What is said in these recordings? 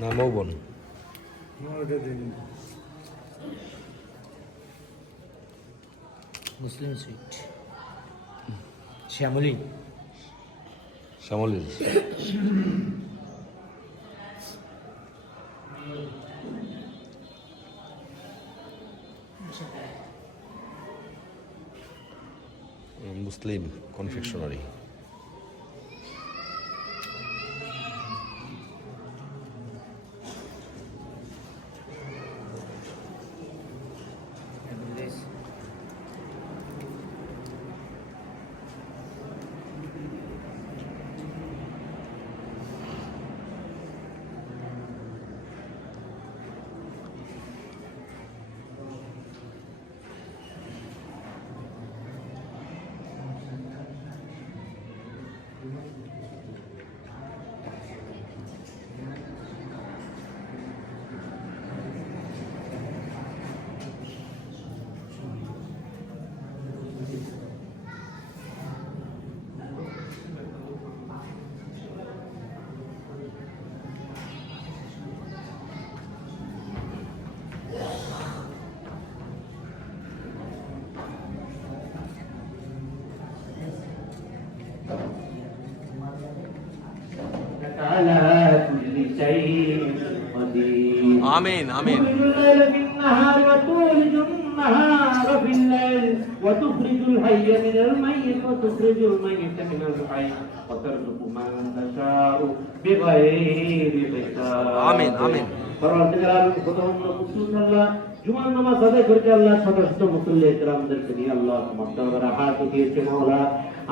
না মৌবন। মুসলিম সুইট, শ্যামলী, শ্যামলির মুসলিম কনফেকশনারি। আমিন আমিন। وتخرج الحي من الميت وتخرج الميت من الحي وترزق من تشاء بغير حساب আমিন আমিন। পরবর্তীকালে আল্লাহ জুমার নামাজ আদায় করতে আল্লাহ সদস্য মুসল্লি ইকরামদেরকে নিয়ে আল্লাহ তোমার দরবারে হাত উঠিয়েছে মাওলা।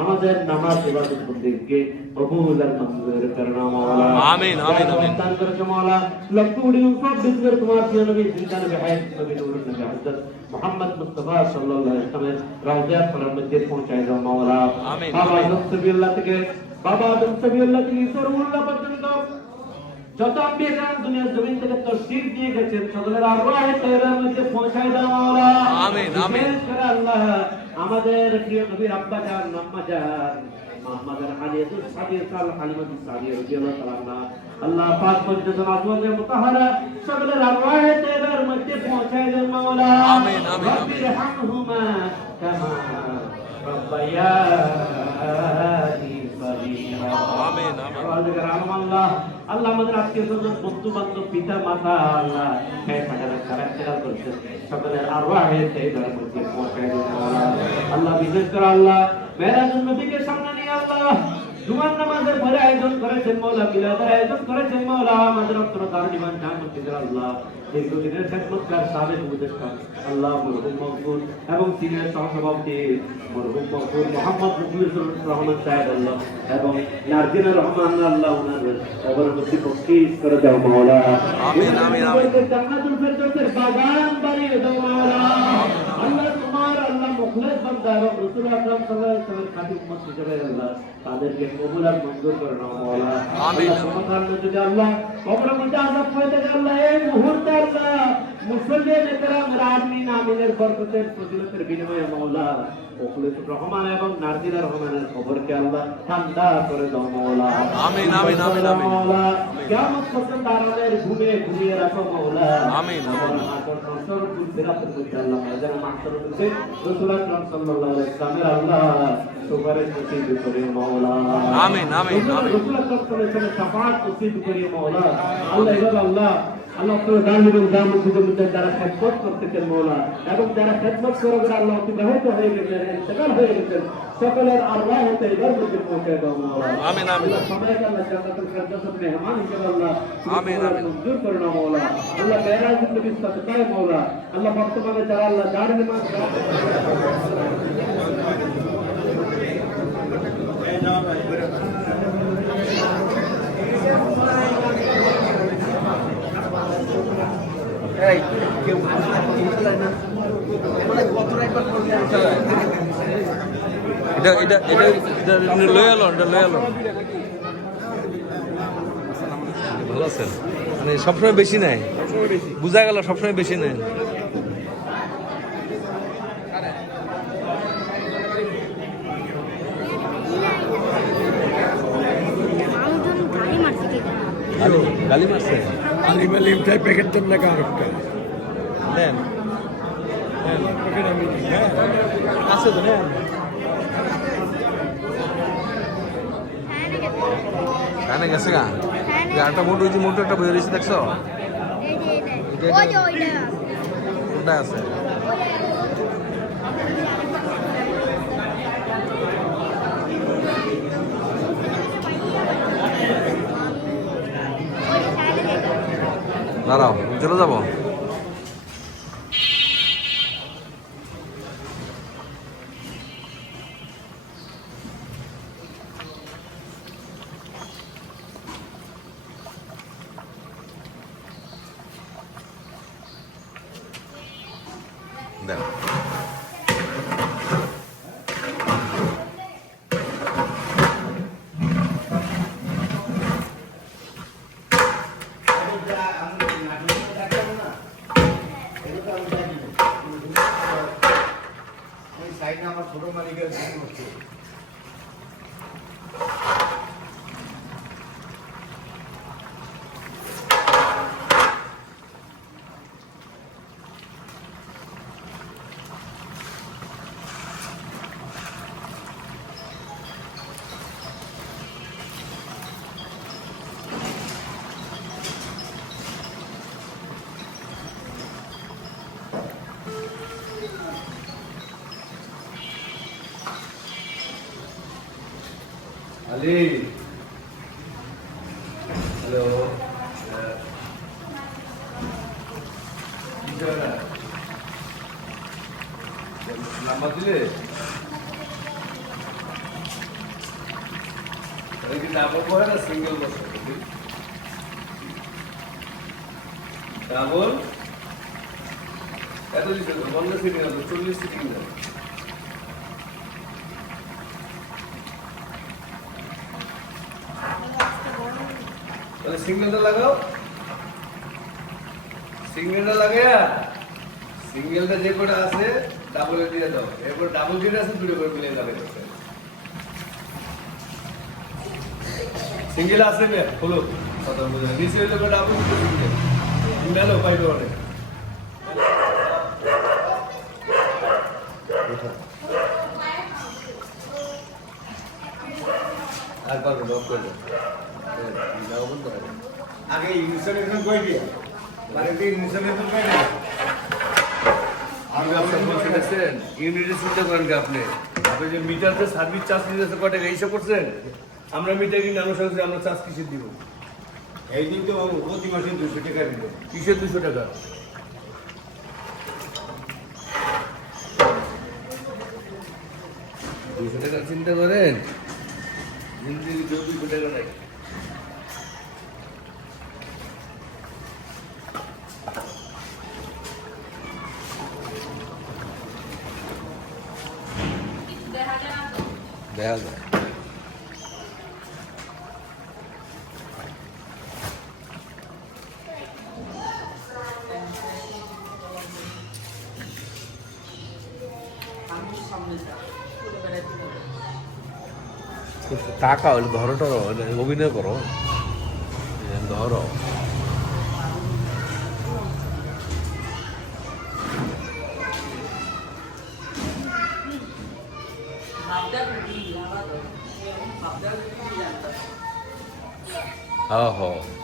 আমাদের নামাজ ইবাদত বন্দেগীকে কবুল আর মঞ্জুর করনা মাওলা। আমিন আমিন আমিন। দান করছো মাওলা। লক্ষ কোটি সব বিজনেস তোমার প্রিয় নবী জিন্দা নবী হায়াত নবী নূর নবী হযরত মুহাম্মদ মুস্তাফা সাল্লাল্লাহু আলাইহি ওয়াসাল্লামের রওজা পাকের মধ্যে পৌঁছায় দাও মাওলা। আমিন বাবা আমিন। আদম সাবিউল্লাহ থেকে ইসরাউল্লাহ পর্যন্ত যত আম্বিয়া দুনিয়ার জমিন থেকে তশরীফ দিয়ে গেছেন সকলের আরওয়াহে তায়রার মধ্যে পৌঁছায় দাও মাওলা। আমিন আমিন। বিশেষ করে আল্লাহ আমাদের প্রিয় নবীর আব্বা জান আম্মা জান মুহাম্মদের হালিয়াতুস সাদিয়া সাল হালিমাতুস সাদিয়া রাদিয়াল্লাহু তাআলা আনহা আল্লাহ পাক পর্যন্ত আজওয়াজে মুতাহহারা সকলের আরওয়াহে তায়রার মধ্যে পৌঁছায় দাও মাওলা। আমিন আমিন আমিন। রব্বিরহামহুমা কামা রব্বায়ানি সগীরা। আমিন আমিন। আল্লাহ আমাদের আজকে বন্ধু বান্ধব পিতা মাতা আল্লাহ খারাপ করছে সকলের আরওয়াহে তায়রার মধ্যে পৌঁছায় দাও মাওলা। আল্লাহ বিশেষ করে আল্লাহ মেরাজুন নবীকে সামনে নিয়ে আল্লাহ জুমার নামাজের পরে আয়োজন করেছেন মাওলা, মিলাদের আয়োজন করেছেন মাওলা। আমাদের অন্তর দারুণ জান্নাতের আল্লাহ দীর্ঘদিনের খেদমতকার সাবেক উপদেষ্টা আল্লাহ মরহুম মকবুল এবং সিনিয়র সহসভাপতি মরহুম মকবুল মোহাম্মদ মুখলিসুর রহমান সাহেব আল্লাহ এবং নারজিনা রহমান আল্লাহ ওনার অবরমতি বখিশ করে দাও মাওলা। আমিন আমিন আমিন। জান্নাতুল ফেরদৌসের বাগান বানিয়ে দাও মাওলা। আল্লাহ তোমার আল্লাহ মুখলিস বান্দা এবং রাসূল আকরাম সাল্লাল্লাহু আলাইহি ওয়াসাল্লামের খাঁটি উম্মত হিসেবে আল্লাহ তাদেরকে কবুল আর মঞ্জুর করে নাও মাওলা। আমিন। সুবহান যদি আল্লাহ কবরের মধ্যে আযাব হয়ে থাকে আল্লাহ এই মুহূর্তে আল্লাহ মুসল্লিন একরাম আমিন আমিনের বরকতের ফজিলতের বিনিময়ে মাওলা মুখলিসুর রহমান এবং নারজিনা রহমানের কবরকে আল্লাহ ঠান্ডা করে দাও মাওলা। আমিন আমিন আমিন আমিন। মাওলা কিয়ামত পর্যন্ত আমাদের ঘুমিয়ে রাখো মাওলা। আমিন আল্লাহ মাহশরুল সিরাতের মধ্যে আল্লাহ ময়দানে মাহশরুল মধ্যে রাসূল আকরাম সাল্লাল্লাহু আলাইহি ওয়াসাল্লামের আল্লাহ সুপারিশ নসিব করিও মাওলা। আমিন আমিন আমিন। রাসূল আকরাম সাল্লাল্লাহু আলাইহি ওয়াসাল্লাম শাফাআত নসিব করিও মাওলা। আল্লাহ আল্লাহ আল্লাহ তোমার দান এবং দাম মসজিদের মধ্যে যারা খেদমত করতেছেন মাওলা এবং যারা খেদমত করে আল্লাহ অতিবাহিত হয়ে গেছেন ইন্তেকাল হয়ে গেছেন সকলের আরওয়াহ হতে এবার মধ্যে পৌঁছে দাও মাওলা। আমিন আমিন। সবাইকে আল্লাহ জান্নাতুল ফেরদৌসের মেহমান হিসেবে আল্লাহ আমিন আমিন। মঞ্জুর করে নাও মাওলা। আল্লাহ মেরাজুন নবীর সাথে তাই মাওলা আল্লাহ বর্তমানে যারা আল্লাহ যার নিমান এটা এটা এটা এটা লয়ে আলো, এটা লয়ে আলো। ভালো আছেন? মানে সবসময় বেশি নেয়, বুঝা গেল সবসময় বেশি নেয়। গালি মারছে? হালিমা লিমটাই প্যাকেট দেন না আরেকটা নেন প্যাকেট আমি নিই, হ্যাঁ আছে তো নেন কানে গেছে গা একটা মোটু ওই যে মোটু একটা বই রয়েছে দেখছো কোনটা আছে দাঁড়াও চলে যাবো দেখ আমার ছোট মালিকের আলি হ্যালো নাম্বার দিলে কি ডাবল পড়ে না সিঙ্গেল বসে ডাবল এত দিচ্ছে 50 সিটিং আছে 40 সিটিং না তাহলে সিঙ্গেলটা লাগাও সিঙ্গেলটা লাগাইয়া সিঙ্গেলটা যে কটা আছে ডাবলে দিয়ে দাও এরপর ডাবল যেটা আছে দুটো করে মিলিয়ে যাবে সিঙ্গেল আছে না হলো কথা বুঝে নিচে হইলে ডাবল সিঙ্গেল উঠালো পাইবে অনেক আর পারবে লক করে দাও আগে ইনস্টলেশন করে দিয়ে মানে কি ইনস্টলেশন করে না আমি আপনার বলছেন ইউনিটের চিন্তা করেন কি আপনি আপনি যে মিটারতে সার্ভিস চার্জ দিতেছে কত টাকা হিসাব করছেন আমরা মিটার কিনে আনুষ আমরা চার্জ কিসের দিব এই দিন তো প্রতি মাসে 200 টাকা দিল কিসের 200 টাকা চিন্তা করেন জিন্দগি 200 টাকা নাই দেখা যায় টাকা হলে ধরো টরো অভিনয় করো ধরো Oh.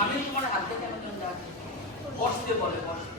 আমি তোমার হাত দেখে আমি বসতে বলে বসতে